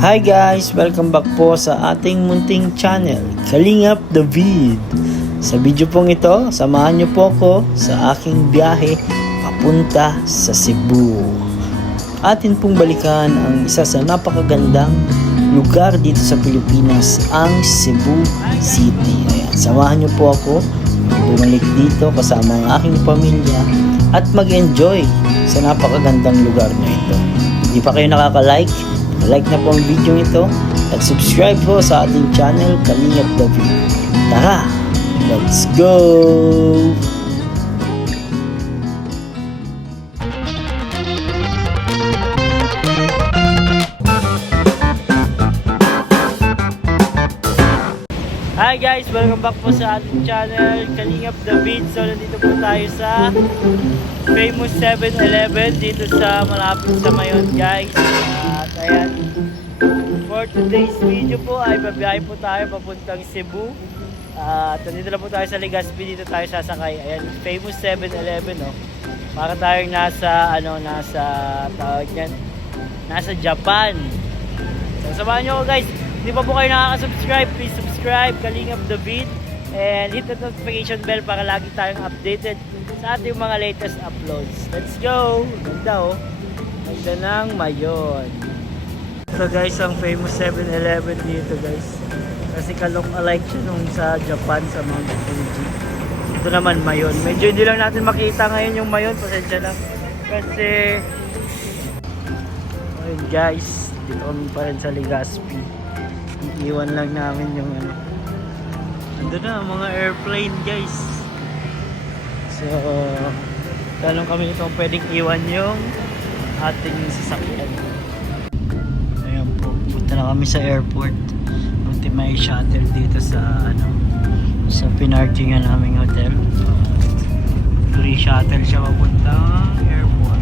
Hi guys! Welcome back po sa ating munting channel, Kalingap David. Sa video pong ito, samahan niyo po ako sa aking biyahe papunta sa Cebu. Atin pong balikan ang isa sa napakagandang lugar dito sa Pilipinas, ang Cebu City. Ayan, samahan niyo po ako bumalik dito kasama ang aking pamilya at mag-enjoy sa napakagandang lugar na ito. Hindi pa kayo nakaka-like? Like na po ang video ito at subscribe po sa ating channel, Kalingap David. Tara, let's go! Hi guys! Welcome back po sa ating channel, Kalingap David. So nandito po tayo sa famous 7-Eleven dito sa malapit sa Mayon guys. At ayan, for today's video po ay babiyahe po tayo papuntang Cebu. At nandito na po tayo sa Legazpi, dito tayo sasakay. Ayan, famous 7-Eleven, no? Para tayong nasa tawag niyan, nasa Japan. So samahan nyo ako guys. Hindi pa po kayo nakaka-subscribe, please subscribe, Kalingap David, and hit the notification bell para lagi tayong updated sa ating mga latest uploads. Let's go! Ganda oh. Ganda ng Mayon. So guys, ang famous 7-Eleven dito guys. Kasi ka-look-alike siya nung sa Japan sa Mount Fuji. Ito naman Mayon. Medyo hindi lang natin makita ngayon yung Mayon. Pasensya lang. Kasi ayun guys, dito kami pa rin sa Legazpi. Iiwan lang namin yung ano. Andun na mga airplane guys. So tanong kami kung pwedeng iwan yung ating sasakyan. Ayan po, punta na kami sa airport. Punta may shuttle dito sa ano, sa pinarkingan naming hotel. Free shuttle siya papunta airport.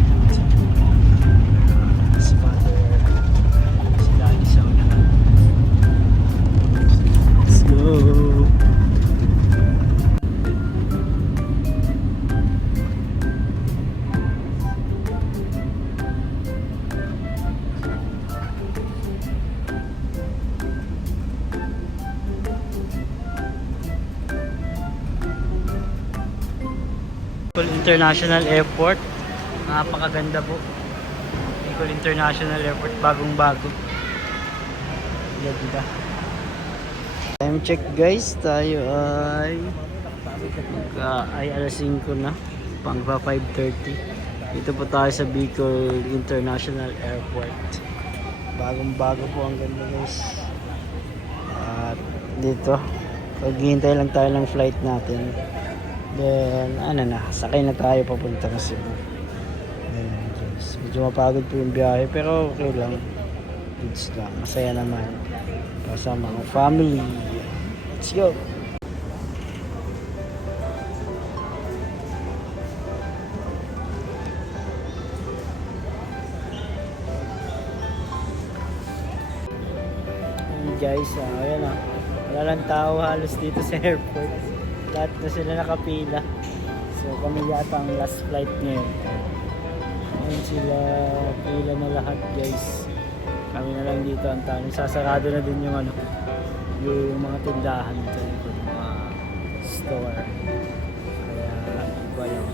International Airport, napakaganda po. Bicol International Airport, bagong bago. Ganda. Time check guys, tayo ay alas 5 na, pang 5:30. Dito po tayo sa Bicol International Airport. Bagong bago po, ang ganda guys. At dito paghihintay lang tayo ng flight natin. Then, sakay na tayo papunta sa Cebu. Ayan, guys. Medyo mapagod po yung biyahe, pero okay lang. Goods lang. Masaya naman. Kasama ang family. Let's go! Ayan guys, ayan o. Wala lang tao halos dito sa airport. Lahat na sila nakapila. So kami yata ang last flight ngayon. Ayun sila, pila na lahat guys. Kami na lang dito ang tanong. Sasarado na din yung ano, yung mga tindahan dito, yung mga store. Kaya iba yun.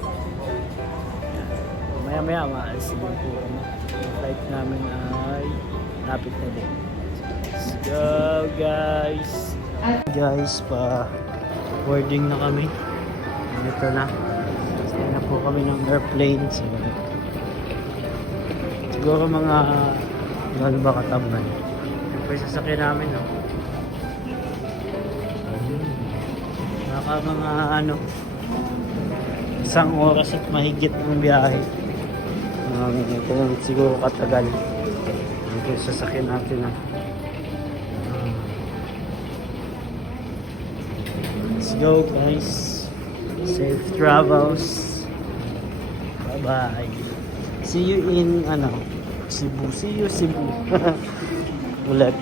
Maya maya maalis din po kami. Yung flight namin ay lapit na din. Let's go guys! Guys, boarding na kami. Ito na. Stay na po kami ng airplane. So, siguro mga gano'n ba katamban. Ito po yung sasakyan namin, no? Naka mga isang oras at mahigit ng biyahe. Ito na siguro katagal. Ito yung sasakyan natin, no? Let's go guys. Safe travels. Bye bye. See you in Cebu. See you Cebu. Ulit.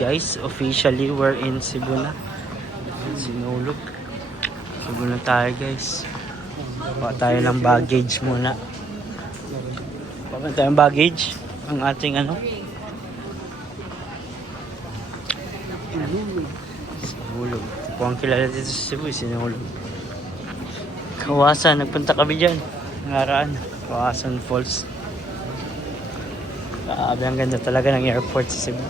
guys, officially we're in Cebu na. Sinulog. Cebu na tayo guys. Baka tayo ng baggage muna. Baka tayong baggage. Ang ating ano. Sinulog. Kung ang kilala dito sa Cebu, Sinulog. Kawasan, nagpunta kami dyan. Nangaraan. Kawasan Falls. Grabe, ang ganda talaga ng airport sa Cebu.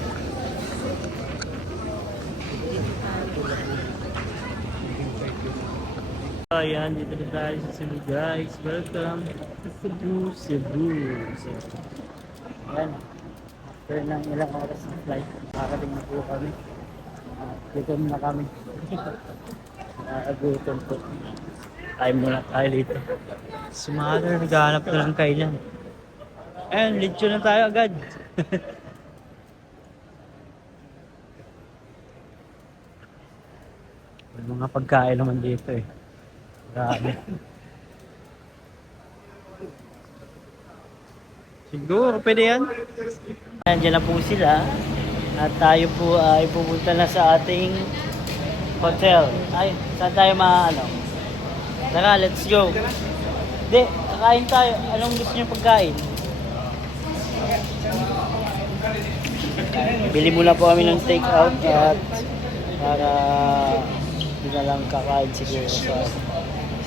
Ayan, dito na tayo sa Cebu guys. Welcome to Cebu, Cebu. So, ayan. After ng ilang oras ng flight, nakakating na po kami. Gutom na kami. Nakakagutom po. Time muna tayo dito. Si Mother, naghahanap na lang kailan. Ayan, lechon na tayo agad. May mga pagkain naman dito eh. Grabe. Siguro, pwede yan. Nandiyan na po sila. At tayo po ay pupunta na sa ating hotel. Ay, saan tayo ano? Tara, let's go. Hindi, kakain tayo. Anong gusto niyo pagkain? Bili muna po kami ng take out at para hindi na lang kakain siguro sa.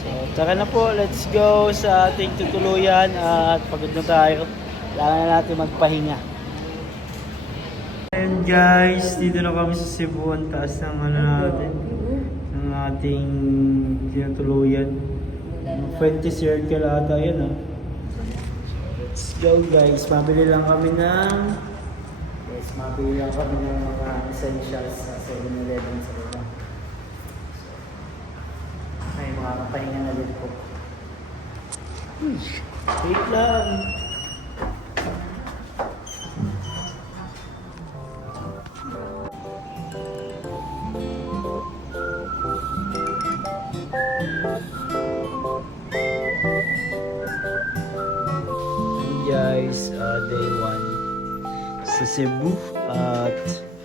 So tara na po, let's go sa ating tutuluyan at pagod na tayo. Kailangan na natin magpahinga. And guys, dito na kami sa Cebu. Ang taas ng ano natin, ng ating tinutuluyan. 20 circle ata yan ah. Let's go guys, mabili lang kami ng mga essentials sa 7-Eleven sa baba. May mga kapahinga na din po. Wait lang. Guys, day 1 sa Cebu at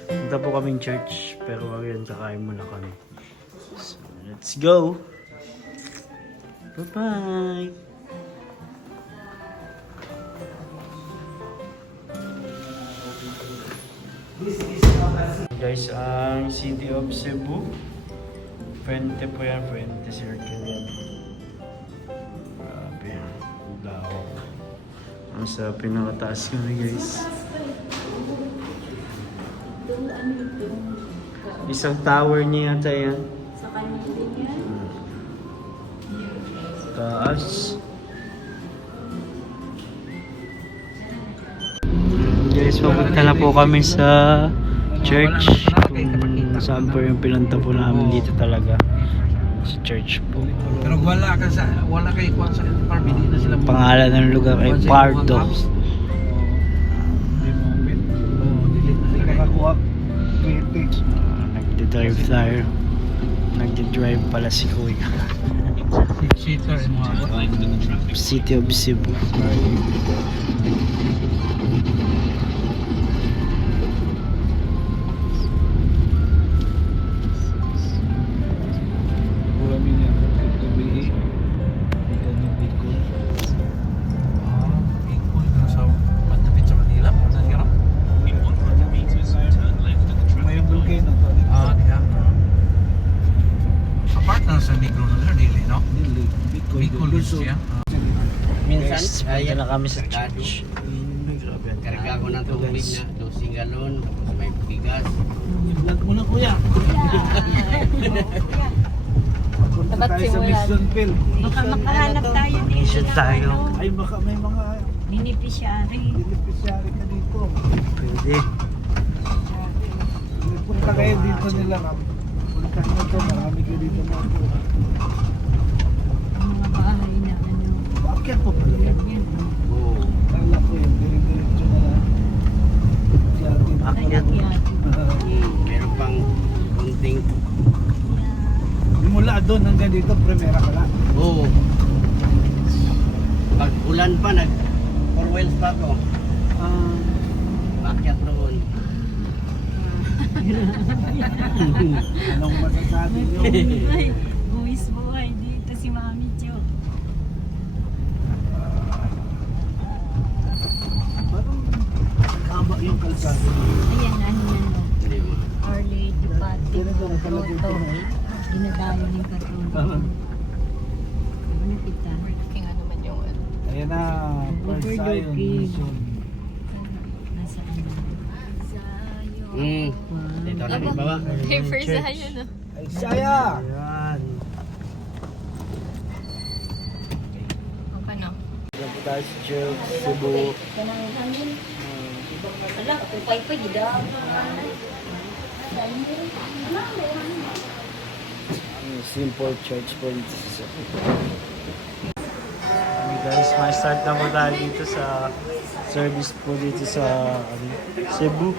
punta po kaming church pero ngayon kakain muna kami. So, let's go! Bye-bye! Guys, ang City of Cebu, Fuente po yan, Fuente Circle yan. Grabe, lawak. Ang sa pinakataas kami guys. Isang tower niya yata yan. Sa kanya din yan? Taas. Guys, pupunta na po kami sa church. Kung saan po yung pinunta po namin dito talaga. Sa church po. Pero wala kay kuan sa farm, hindi na sila Pangalan ng lugar ay Pardo. Nagdi-drive tayo. Nagdi-drive pala si Kuya. City of Cebu. Minsan, Punta na kami sa church. karga ko ng tubig na 12 galon, tapos may bigas. Vlog mo na kuya. Punta tayo sa Mission Phil. Baka makahanap tayo dito. Mission tayo. Ay baka may mga Beneficiary. beneficiary ka dito. Pwede. Punta kayo dito nila ma'am. Punta nyo to, marami kayo dito na po. Ang mga bahay na ano. Bakit po pala yan? Yan. Oo. Kala ko yun, dire-diretso na lang. Si ate. Akyat. Meron pang kunting. Mula doon hanggang dito, primera ka lang. Oo. Pag ulan pa, nag 4 wheels pa ako. Bakit roon? Anong masasabi niyo? Ay, buwis buhay dito si Mami Jo. Parang haba yung kalsada. Ayan, ano na no. Hindi mo. Our Lady Fatima Ganito na talaga ito, Grotto. no? Dinadayo ng katoliko. Ano kita? Ayan na, First Zion Mission. Nasa ano? Hmm. Dito na rin baba. Hey, first Ay, saya! Ayan. Ayan po tayo sa Church, Cebu. Wala, kupay pa, gida. Ang simple church po dito sa Cebu. Okay guys, may start na po tayo dito sa service po dito sa Cebu.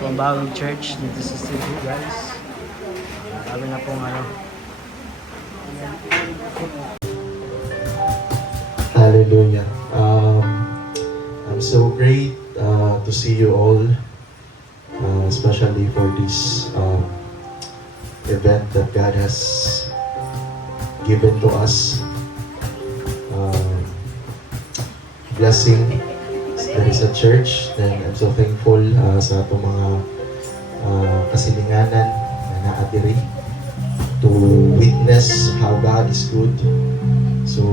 Pambagong church dito sa Cebu guys. Sabi na pong ano. Hallelujah. I'm so great to see you all, especially for this event that God has given to us. Blessing. There is a church, and I'm so thankful sa itong mga kasilinganan na naadiri to witness how God is good. So,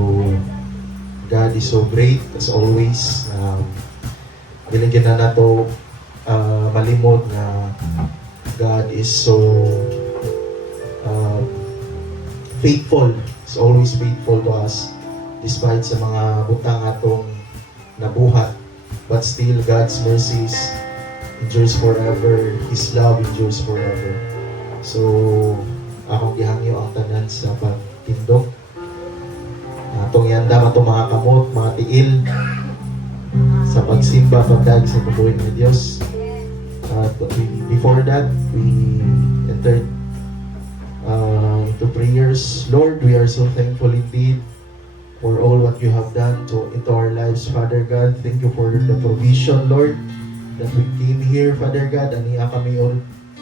God is so great as always. Binigyan na nato malimot na God is so faithful. Is always faithful to us despite sa mga butang atong nabuhat. But still, God's mercies endures forever. His love endures forever. So, akong gihangyo ang tanan sa pagtindog. Atong yanda matong mga kamot, mga tiil sa pagsimba, pagdag sa kabuhin ng Diyos. Before that, we entered into prayers. Lord, we are so thankful indeed for all what you have done into our lives, Father God. Thank you for the provision, Lord, that we came here, Father God. Aniya kami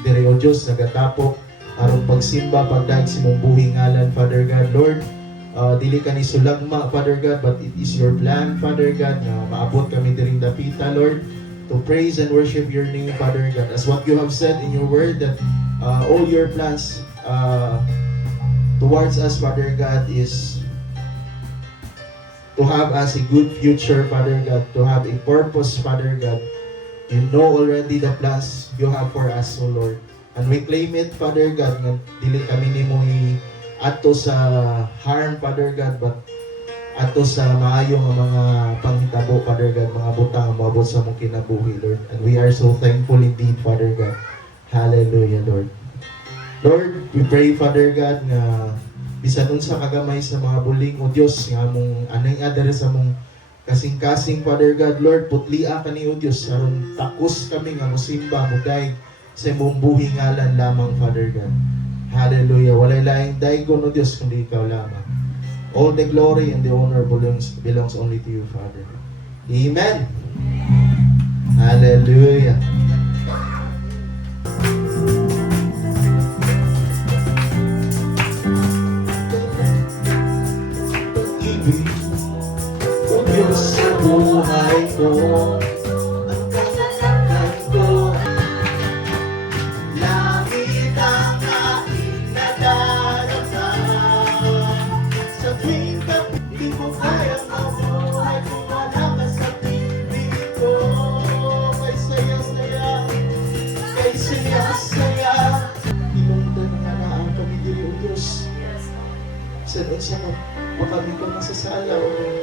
dire o Diyos, nagatapok aron pagsimba, pagdag sa mong buhing ngalan, Father God. Lord, dili ka ni sulagma, Father God, but it is your plan, Father God, na maabot kami diring dapita, Lord, to praise and worship your name, Father God. As what you have said in your word, that all your plans towards us, Father God, is to have us a good future, Father God, to have a purpose, Father God. You know already the plans you have for us, O Lord. And we claim it, Father God, nga dili kami nimo ato sa harm, Father God, but ato sa maayo nga mga panghitabo, Father God, mga butang ang maabot sa mong kinabuhi, Lord. And we are so thankful indeed, Father God. Hallelujah, Lord. Lord, we pray, Father God, nga bisan unsa kagamay sa mga buling o Dios nga mong anay adere sa mong kasing-kasing, Father God, Lord, putlia kani o Dios aron takos kami nga mosimba mo day sa imong buhing ngalan lamang, Father God. Hallelujah. Walay laing daygon o Dios kundi ikaw lamang. All the glory and the honor belongs only to you, Father. Amen. Hallelujah. O Diyos sa buhay ko, ang kasalanan ko, langit ang aking nadarama. Sa tuwing gabi, di mo kayang mabuhay kung wala ka sa piling ko. Kay saya-saya, kay saya-saya. Inungdan nga na ang kami diri, O Diyos. Sa kami ka masasala, O Lord.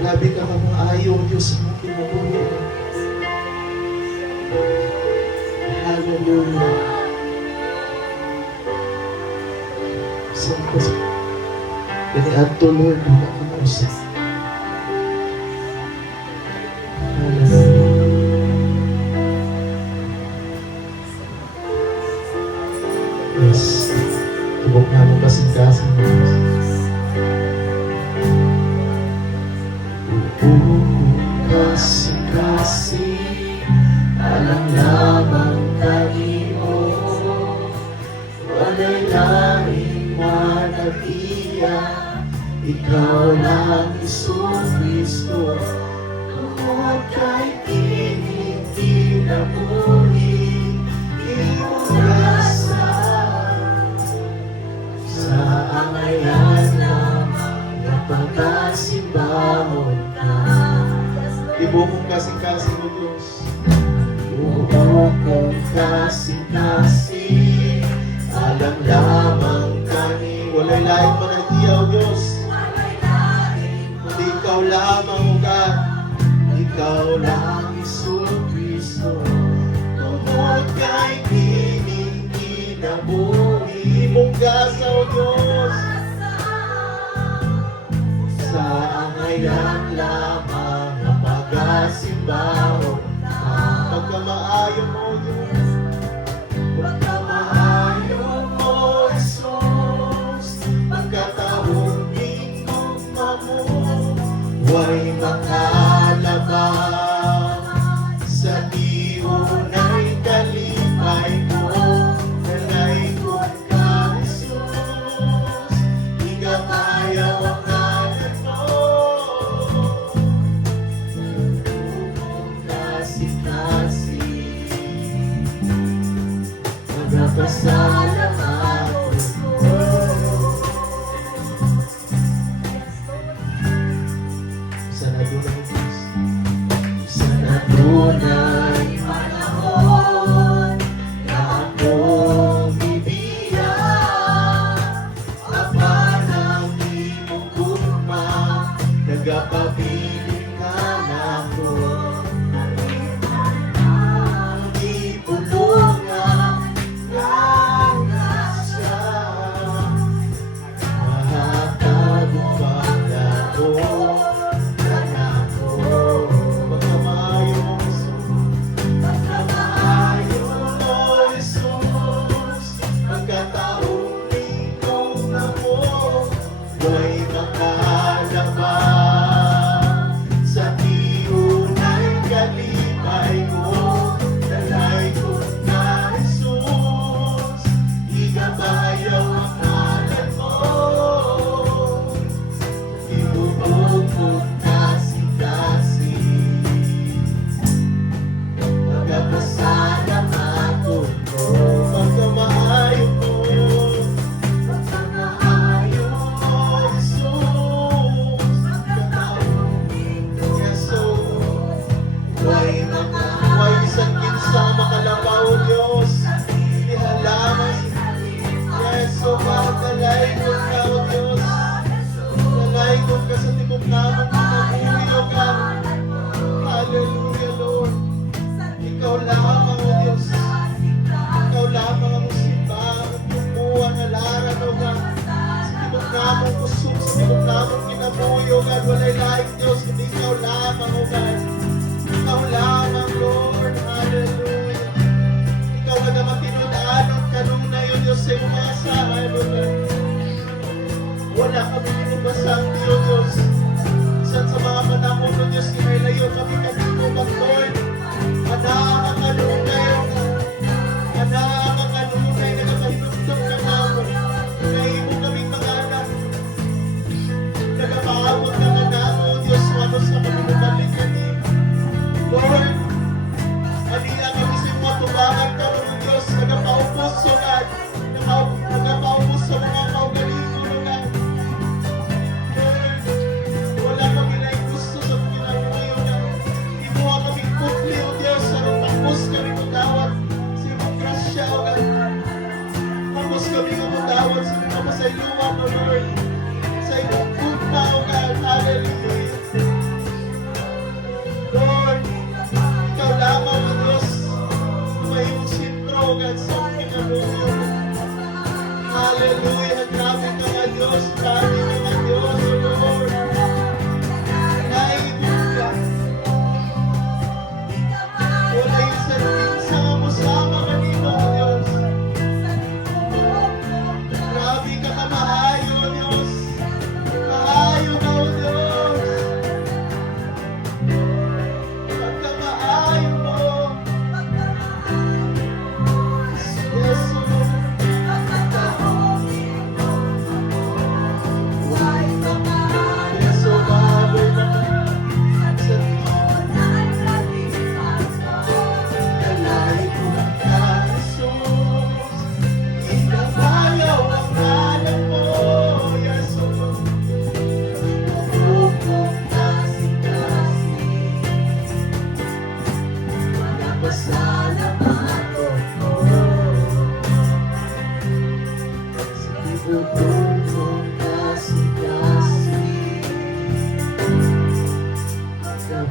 Grabe ka ka mga ayaw, Diyos, sa mga kinabuhi. Hallelujah. Sampos. Ganiadto, Lord, wala ka na usap. Hallelujah. Yes. Tubok namin kasing-kasing, Diyos. Kasing-kasing lang lamang kanino, wala'y langing managiya, ikaw lang Jesucristo, tungkol kay hindi na muli, iulasa sa angayan lamang na pagkasimbahon ka. Ibukong kasing-kasing mo Diyos, ibukong kasing-kasing, alam lamang kani, wala'y laing managiya o Diyos, kundi ikaw lamang o God, ikaw lang Jesucristo, tungkol kay hindi na buhi mong gasa o Diyos, sa angayan lamang na pagkasimbahon ka. Pagkamaayo mo Diyos, pagkamaayo mo Jesus, pagkataong tingkugma mo, huwag makalabang sa tihunay kalipay mo, nalay kong ka Jesus, igapayaw ang kanan mo, kung kasi-kasi, magpasalamat ko. Sana doon ang Diyos, sana doon ang panahon na akong bibigyan, aparang di mong guma, nagpabiling ka na ako, di pulungan ng asya, mahatagumpang ako. Pagkamaayo mo Jesus,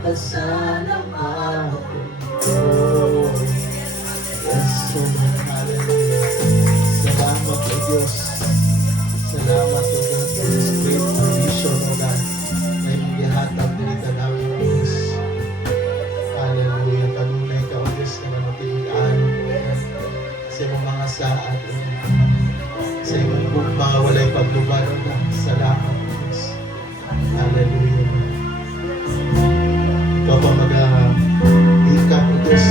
pasalamatan ko. Yes, Lord. Hallelujah. Salamat, O Diyos. Salamat, O God, for this great provision, O God, na inihatag dito namin, O Diyos. Hallelujah. Kanunay ka, O Diyos, na mapilian, O God, sa iyong mga saat, O God. Sa iyong bukma, walay paglubar, O God. Salamat, O Diyos. Hallelujah. Ikaw pa mag-ikap, O Diyos,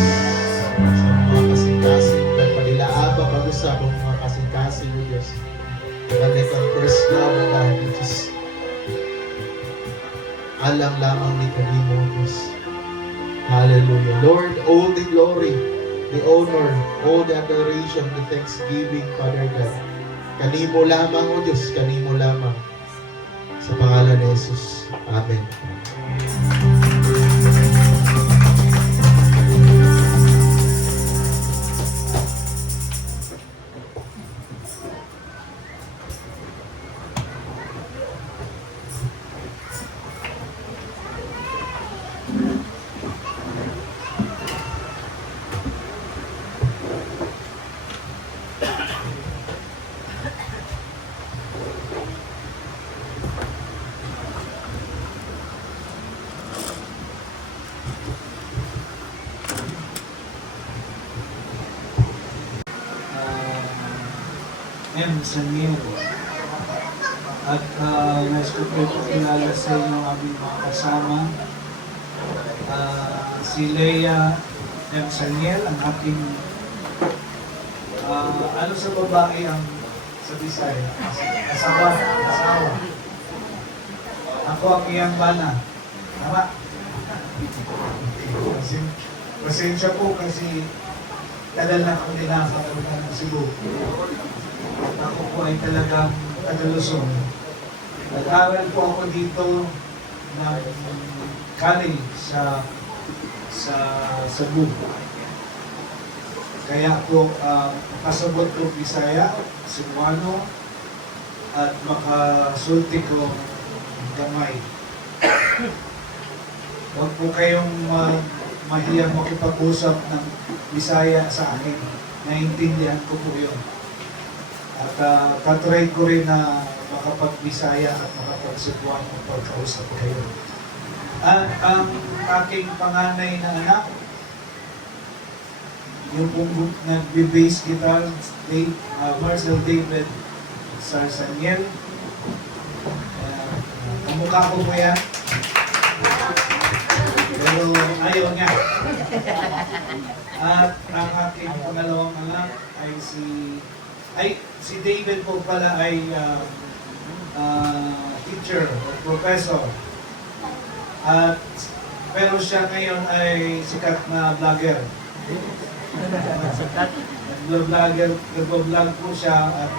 sa mga kasing-kasing, at panilaaba pag-usap ang mga kasing-kasing, O Diyos. Balik ang first love, O God, which is alam lamang ni kanimo, O Diyos. Hallelujah. Lord, all the glory, the honor, all the adoration, the thanksgiving, Father God. Kanimo lamang, O Diyos, kanimo lamang. Sa pangalan ni Jesus. Amen. Samuel. At nais ko po kilala sa inyo ang aming mga kasama. Si Leia M. Saniel, ang aking ano sa babae ang sa Bisaya? Asawa. Ako ang iyang bana. Tama? Pasensya po kasi tagal na ako nilakad ng Cebu. Ako po ay talagang taga-Luzon. Nag-aral po ako dito ng college sa Cebu. Kaya po kasabot ko Bisaya, Cebuano, at makasulti ko gamay. Huwag po kayong mahiyang makipag-usap ng Bisaya sa akin. Naintindihan ko po yun. At katry ko rin na makapag-Bisaya at makapag-Cebuano pagkausap kayo. At ang aking panganay na anak, yung pong nagbe-bass guitar, Marcel David Sarsaniel. Kamukha ko po yan. Pero ayaw niya. At ang aking pangalawang anak ay si David po pala ay teacher o professor. At pero siya ngayon ay sikat na vlogger. Nag-vlog po siya at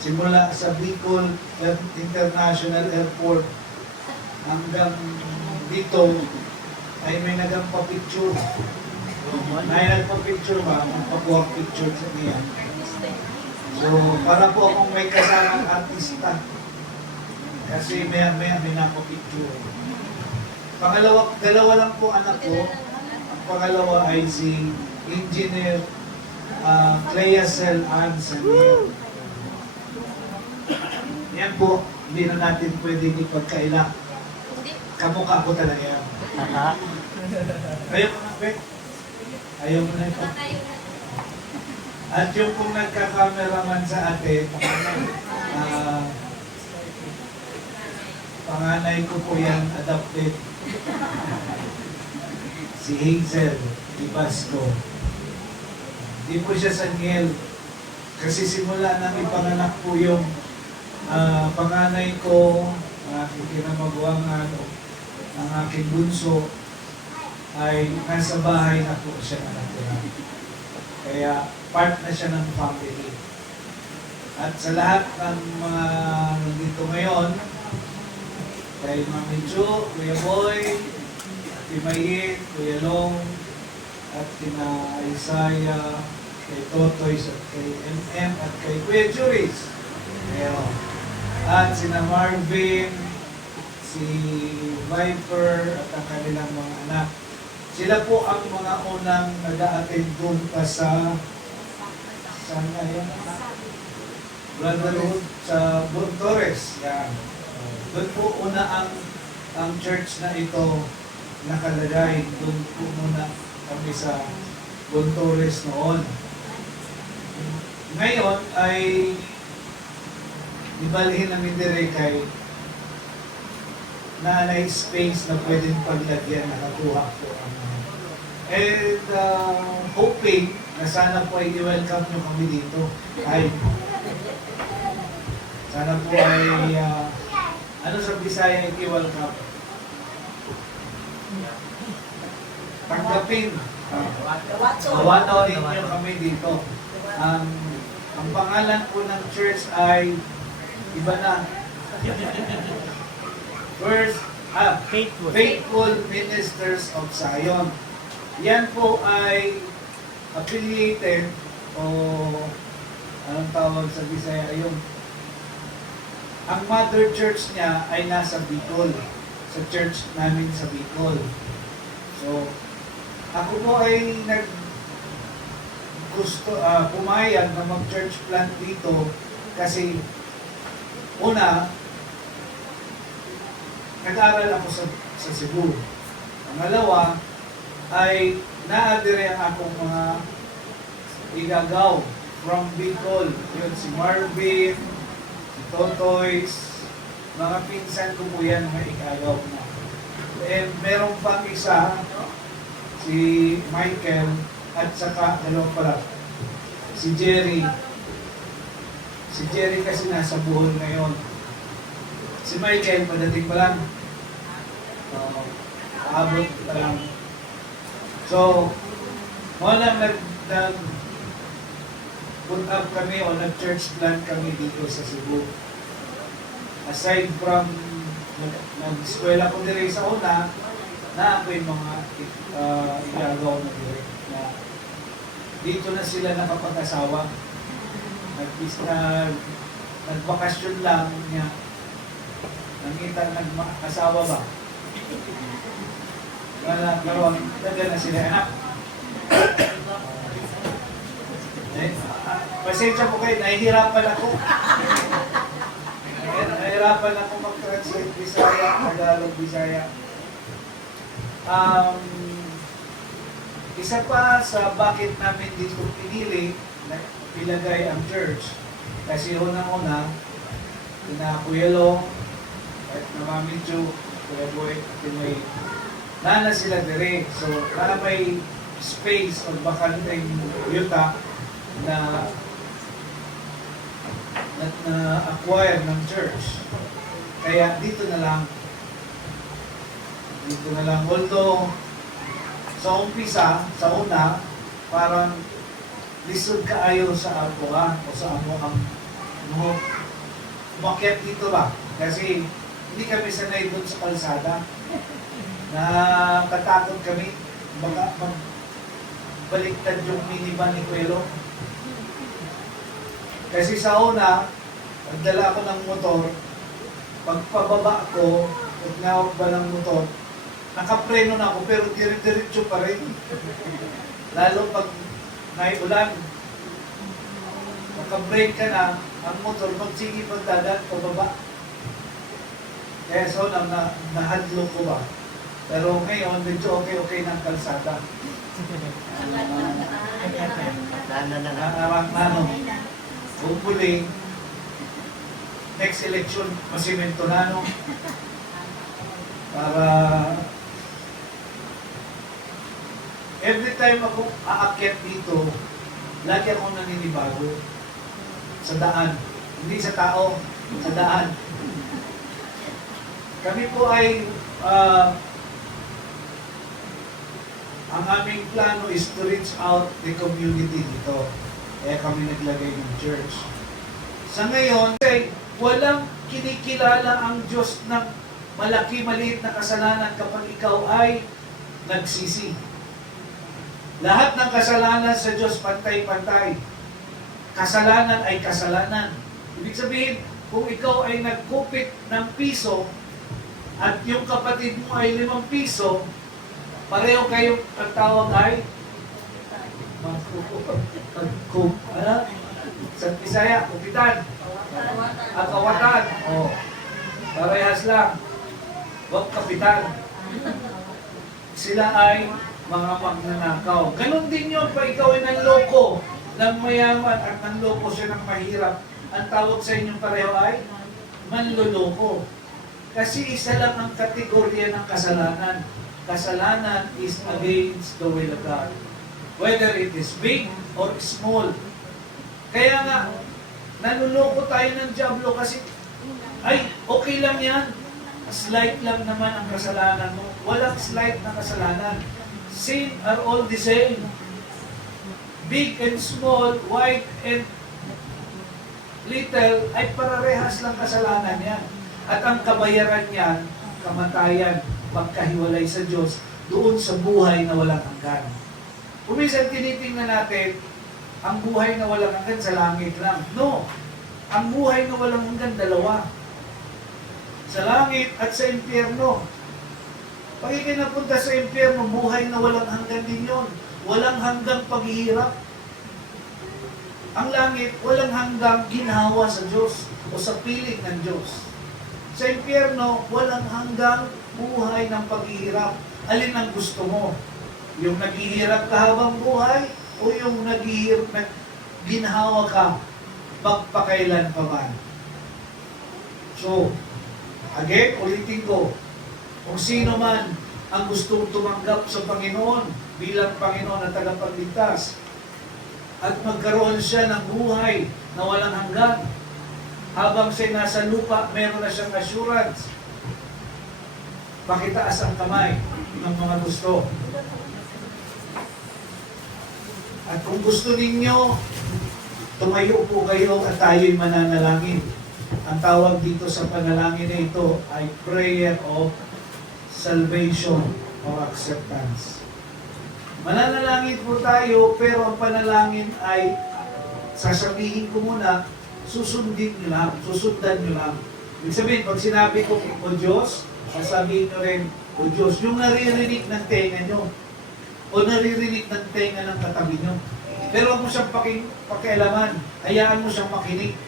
simula sa Bicol International Airport hanggang dito ay may nagpa-picture. May nagpa-picture ba? Magpakuha picture sa niya. So, para po akong may kasamang artista. Kasi may napapicture. Dalawa lang po anak ko. Ang pangalawa ay si Engineer Clea Cel Ann Saniel. Yan po, hindi na natin pwedeng ipagkaila. Kamukha ko talaga yan. Ayaw mo na, Pek? Ayaw mo na ito? At yung kung nagka-cameraman sa atin, panganay ko po yan, adopted. Si Hazel Ibasco. Hindi po siya Saniel. Kasi simula nang ipanganak po yung panganay ko, aking kinamaguangan, ang aking bunso, ay nasa bahay na po siya nakatira. Kaya part na siya ng family. At sa lahat ng mga nandito ngayon, kay Mami Chu, Kuya Boy, Ati Mayin, Kuya Long, at kina Isaiah, kay Totoy, at kay MM, at kay Kuya Juris. At sina Marvin, si Viper at ang kanilang mga anak. Sila po ang mga unang nag-a-attend doon pa sa saan nga yun? Brotherhood sa Torres. Yan. Doon po una ang church na ito nakalagay. Doon po muna kami sa Torres noon. Ngayon ay ibalihin namin dire kay nanay space na pwedeng paglagyan, nakakuha po ang and hoping na sana po ay i-welcome nyo kami dito. Ay, sana po ay ano sa Bisaya yung i-welcome? Tanggapin. Awatorin nyo kami dito. Ang pangalan po ng church ay iba na. First, Faithful Ministers of Zion. Yan po ay affiliated o anong tawag sa Bisaya ayun. Ang mother church niya ay nasa Bicol, sa church namin sa Bicol. So, ako po ay pumayag na mag-church plant dito kasi una, nag-aral ako sa Cebu. Pangalawa, ay naadire ang akong mga igagaw from Bicol. Yun, si Marvin, si Totoys, mga pinsan ko po yan, mga igagaw na. And meron pang isa, si Michael, at saka, dalawa pala, si Jerry. Si Jerry kasi nasa Bohol ngayon. Si Michael, padating pa lang. Abot pa lang. So, muna nag-put up kami o nag-church plan kami dito sa Cebu. Aside from nag-eskwela ko dire sa una, na ako yung mga igagaw na dire. Na dito na sila nakapag-asawa. Nagbakasyon lang niya. Nakita nag-asawa ba? Pero taga na sila anak. Pasensya po kayo, nahihirapan ako. Nahihirapan ako mag-translate Bisaya, Tagalog, Bisaya. Isa pa sa bakit namin dito pinili na ilagay ang church. Kasi unang-una, na Kuya Long, at na Mami Chu, Kuya Boy, Pinoy, nana sila dire. So, para may space o bakanteng yuta na acquire ng church. Kaya dito na lang. Although, sa umpisa, sa una, parang lisod kaayo sa apuan o sa amuang umakyat dito ba? Kasi hindi kami sanay doon sa kalsada. Nakatakot kami baka magbaliktad yung minivan ni Kuelo. Kasi sa una, nagdala ako ng motor, pagpababa ko, nagnawag ba ng motor, nakapreno na ako pero dire-diretso pa rin. Lalo pag naiulan, makabrake ka na, ang motor magsigi pagdadan, pababa. Kaya so nahadlo ko ba? Pero ngayon, medyo okay ng kalsada. Hopefully, next election, masimento na, no? Para every time ako aakyat dito, lagi akong naninibago sa daan. Hindi sa tao, sa daan. Kami po ay ang aming plano is to reach out the community dito. Kaya kami naglagay ng church. Sa ngayon, walang kinikilala ang Diyos ng malaki, maliit na kasalanan kapag ikaw ay nagsisi. Lahat ng kasalanan sa Diyos pantay-pantay. Kasalanan ay kasalanan. Ibig sabihin, kung ikaw ay nagkupit ng piso at yung kapatid mo ay 5 piso, pareho kayo ang tawag ay ano? Sa Bisaya, kupitan. At kawatan. Oh. Parehas lang. Huwag kapitan. Sila ay mga magnanakaw. Ganon din yun pa ikaw ay nanloko ng mayaman at nanloko siya ng mahirap. Ang tawag sa inyong pareho ay manloloko. Kasi isa lang ang kategorya ng kasalanan. Kasalanan is against the will of God. Whether it is big or small. Kaya nga, naluloko tayo ng diablo kasi, ay, okay lang yan. Slight lang naman ang kasalanan mo. Walang slight na kasalanan. Sin are all the same. Big and small, wide and little, ay pararehas lang kasalanan yan. At ang kabayaran yan, kamatayan, pagkahiwalay sa Diyos, doon sa buhay na walang hanggan. Kung minsan tinitingnan natin, ang buhay na walang hanggan sa langit lang. No. Ang buhay na walang hanggan, dalawa. Sa langit at sa impyerno. Pag ikay napunta sa impyerno, buhay na walang hanggan din yun. Walang hanggang paghihirap. Ang langit, walang hanggang ginhawa sa Diyos o sa piling ng Diyos. Sa impyerno, walang hanggang buhay ng paghihirap. Alin ang gusto mo? Yung naghihirap ka habang buhay o yung ginhawa ka magpakailan pa man? So, again, ulitin ko, kung sino man ang gustong tumanggap sa Panginoon bilang Panginoon at tagapagligtas at magkaroon siya ng buhay na walang hanggan, habang siya nasa lupa, meron na siyang assurance. Pakitaas ang kamay ng mga gusto. At kung gusto ninyo, tumayo po kayo at tayo'y mananalangin. Ang tawag dito sa panalangin na ito ay prayer of salvation or acceptance. Mananalangin po tayo, pero ang panalangin ay sasabihin ko muna, susundin nyo lang, susundan nyo lang. Ibig sabihin, pag sinabi ko, O Diyos, sasabihin nyo rin, O Diyos, yung naririnig ng tenga nyo, o naririnig ng tenga ng katabi nyo. Pero huwag mo siyang pakialaman, hayaan mo siyang makinig.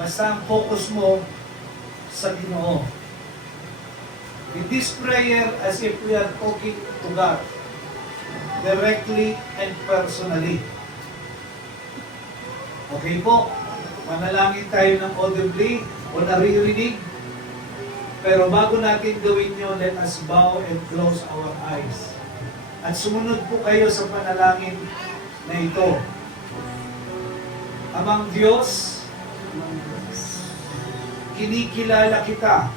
Basta ang focus mo sa Ginoo. In this prayer, as if we are talking to God, directly and personally. Okay po, manalangin tayo ng audibly o naririnig. Pero bago natin gawin yun, let us bow and close our eyes. At sumunod po kayo sa panalangin na ito. Amang Diyos, kinikilala kita,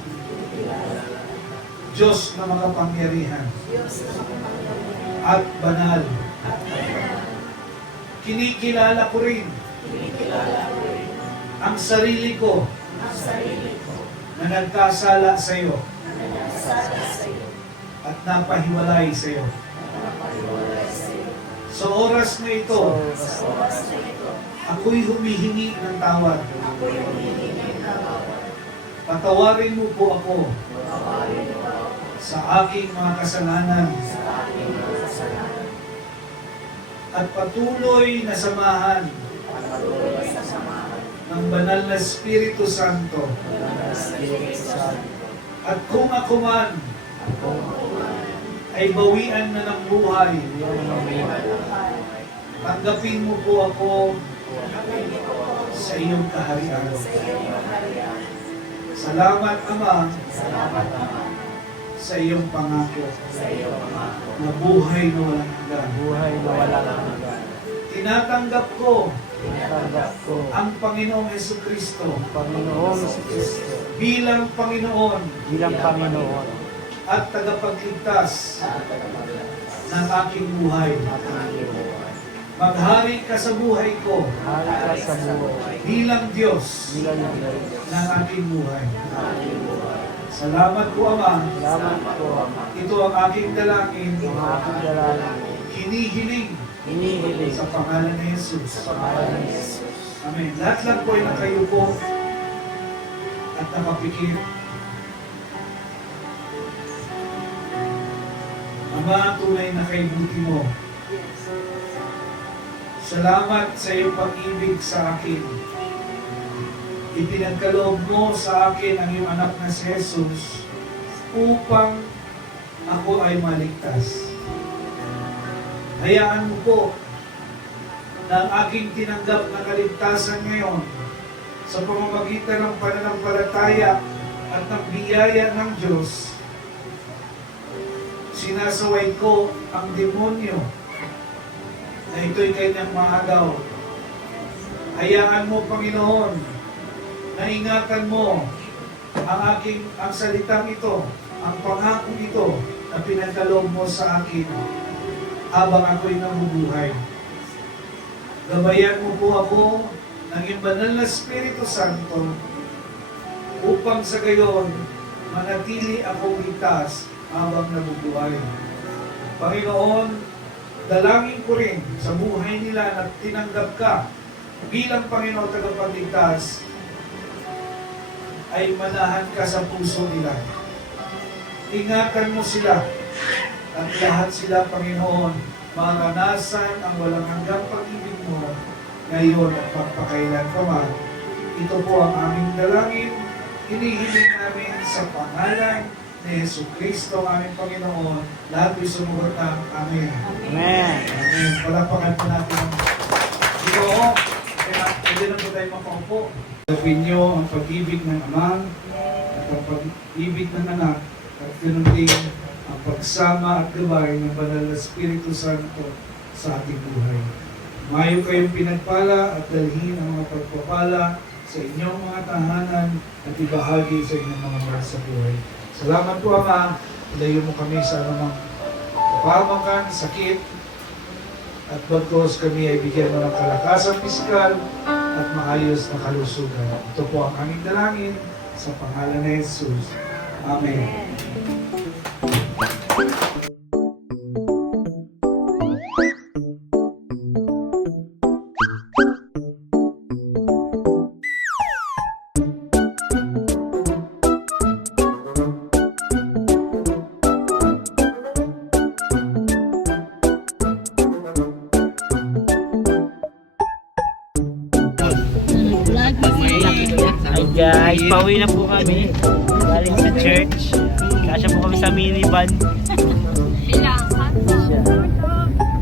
Diyos na makapangyarihan at banal. Kinikilala ko rin ang sarili ko na nagkasala sa iyo at napahiwalay sa iyo. Sa oras na ito, ako'y humihingi ng tawad. Patawarin mo po ako sa aking mga kasalanan at patuloy na samahan ng banal na Espiritu Santo. At kung ako man ay bawian na ng buhay, tanggapin mo po ako sa iyong kaharian. Salamat, Ama, sa iyong pangako na buhay na walang hanggan. Tinatanggap ko ang Panginoong Jesucristo bilang Panginoon at tagapagligtas ng aking buhay. Maghari ka sa buhay ko bilang Diyos ng aking buhay. Salamat po, Ama. Ito ang aking dalangin. Hinihiling sa pangalan ni Jesus. Amen. Lahat lang po ay nakayupo at nakapikit. Ama, tunay na kaibuti mo. Salamat sa iyong pag-ibig sa akin. Ipinagkaloob mo sa akin ang iyong anak na si Jesus upang ako ay maligtas. Hayaan mo po na ang aking tinanggap na kaligtasan ngayon sa pamamagitan ng pananampalataya at ng biyaya ng Diyos, sinasaway ko ang demonyo na ito'y kanyang maagaw. Hayaan mo, Panginoon, na ingatan mo ang salitang ito, ang pangako ito na pinagkaloob mo sa akin habang ako'y nabubuhay. Gabayan mo po ako ng iyong banal na Espiritu Santo upang sa gayon manatili akong ligtas habang nabubuhay. Panginoon, dalangin ko rin sa buhay nila na tinanggap ka bilang Panginoon tagapagligtas ay manahan ka sa puso nila. Ingatan mo sila at lahat sila, Panginoon, maranasan ang walang hanggang pag-ibig mo ngayon at pagpakailan pa man. Ito po ang aming dalangin. Hinihiling namin sa pangalan ni Jesucristo, aming Panginoon. Lahat ay sumugot ng Amen. Amen. Amen. Palapakan po natin ang ito. Kaya pwede na po tayo makaupo. Gawin niyo ang pag-ibig ng Ama at ang pag-ibig ng Anak at ganoon din ang pagsama at gabay ng Banal na Espiritu Santo sa ating buhay. Mayo kayong pinagpala at dalhin ang mga pagpapala sa inyong mga tahanan at ibahagi sa inyong mga mahal sa buhay. Salamat po, Ama. Ilayo mo kami sa anumang kapamakan, sakit, at bagkos kami ay bigyan mo ng kalakasang pisikal at maayos na kalusugan. Ito po ang aming dalangin sa pangalan ni Jesus. Amen. Hi guys, pauwi na po kami galing sa church. Kasya po kami sa minivan.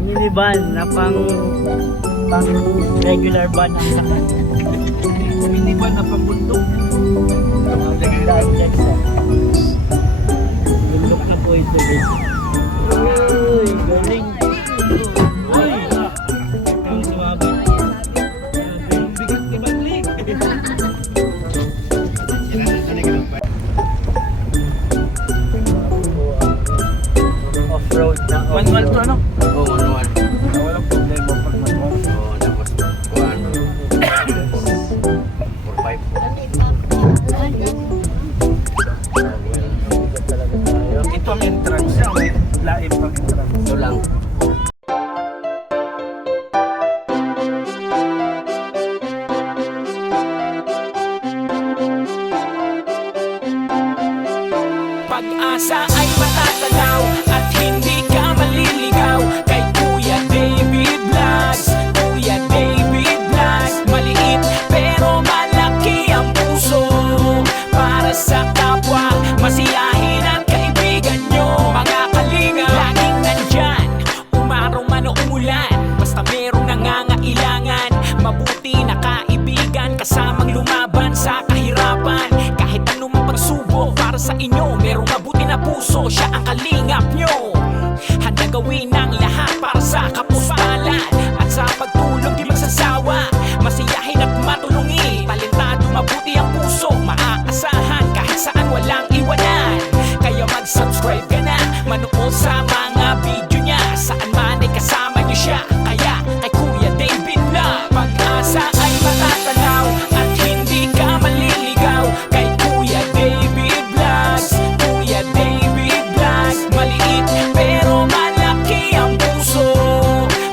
Minivan na pang regular van ang sakit. Minivan na pang bundok. Bundok na po ito. Uy, galing. Uy, ang suwabi. Ang bigat ni Badling. Off-road na. Manual to ano? Oo, manual. Walang problema pag manual. Oo, tapos kuhaan. 4-5 po. Ito ang entrance niya. May laim pang entrance. Ito lang. Pag-asa ay matatanaw at hindi ka maliligaw kay Kuya David Vlogs. Kuya David Vlogs, maliit pero malaki ang puso para sa kapwa, masiyahin ang kaibigan nyo. Mga kalinga, laging nandyan, umaraw man o umulan, basta merong nangangailangan. Mabuti na kaibigan, kasamang lumaban sa kahirapan. Kahit anumang pagsubok para sa inyo, merong mabuti na puso, siya ang kalingap nyo. Handa gawin ang lahat para sa kapustalan at sa pagtulong di magsasawa, masiyahin at matulungin. Talentado, mabuti ang puso, maaasahan kahit saan walang iwanan. Kaya mag-subscribe ka na, manood sa mga video niya, saan man ay kasama niyo siya. Kaya kay Kuya David Vlog, pag-asa ay matatanaw at hindi ka maliligaw kay Kuya David Vlogs. Kuya David Vlogs, maliit pero malaki ang puso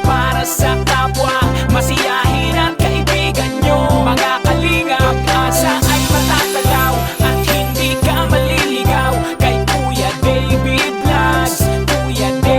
para sa kapwa, masiyahin ang kaibigan nyo. Mga kalinga, pag-asa ay matatanaw at hindi ka maliligaw kay Kuya David Vlogs. Kuya David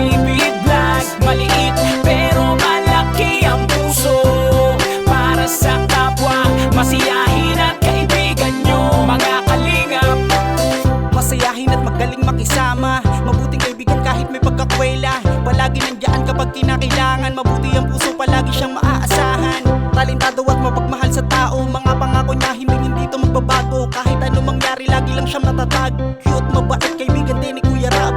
pagkakwela. Palagi nandiyan kapag kinakailangan. Mabuti ang puso, palagi siyang maaasahan. Talentado at mapagmahal sa tao. Mga pangako niya hindi to magbabago. Kahit anong mangyari, lagi lang siyang matatag. Cute, mabait, kaibigan din ni Kuya Rab.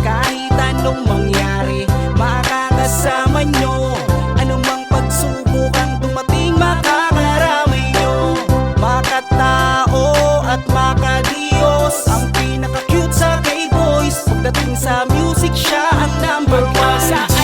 Kahit anong mangyari, makakasama nyo. Anumang pagsubok ang dumating, makakaramay nyo. Makatao at makadiyos, ang pinaka-cute sa K-Boys. Pagdating sa music, siya ang number one. Pag-asa